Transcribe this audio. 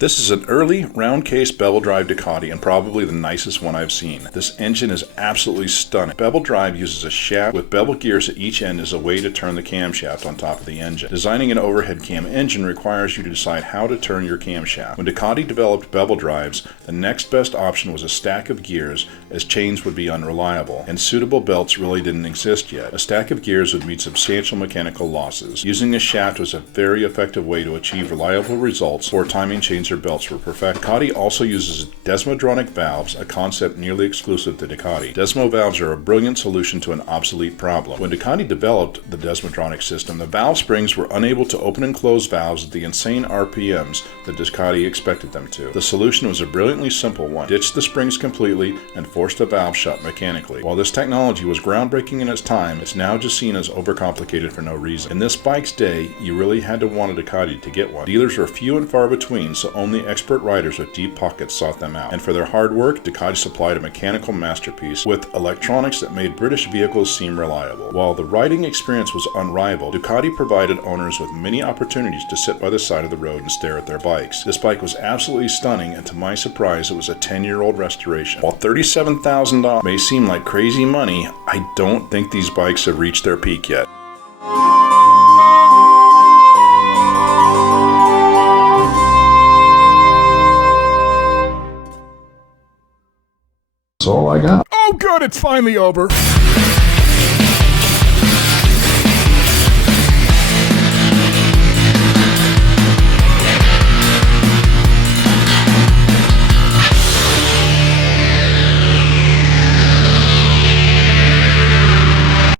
This is an early, round-case bevel drive Ducati and probably the nicest one I've seen. This engine is absolutely stunning. Bevel drive uses a shaft with bevel gears at each end as a way to turn the camshaft on top of the engine. Designing an overhead cam engine requires you to decide how to turn your camshaft. When Ducati developed bevel drives, the next best option was a stack of gears, as chains would be unreliable, and suitable belts really didn't exist yet. A stack of gears would mean substantial mechanical losses. Using a shaft was a very effective way to achieve reliable results before timing chains or belts were perfect. Ducati also uses desmodronic valves, a concept nearly exclusive to Ducati. Desmo valves are a brilliant solution to an obsolete problem. When Ducati developed the desmodronic system, the valve springs were unable to open and close valves at the insane RPMs that Ducati expected them to. The solution was a brilliantly simple one. Ditch the springs completely and force the valve shut mechanically. While this technology was groundbreaking in its time, it's now just seen as overcomplicated for no reason. In this bike's day, you really had to want a Ducati to get one. Dealers were few and far between, so only expert riders with deep pockets sought them out. And for their hard work, Ducati supplied a mechanical masterpiece with electronics that made British vehicles seem reliable. While the riding experience was unrivaled, Ducati provided owners with many opportunities to sit by the side of the road and stare at their bikes. This bike was absolutely stunning, and to my surprise, it was a 10-year-old restoration. While $37,000 may seem like crazy money, I don't think these bikes have reached their peak yet. That's all I got. Oh, good, it's finally over.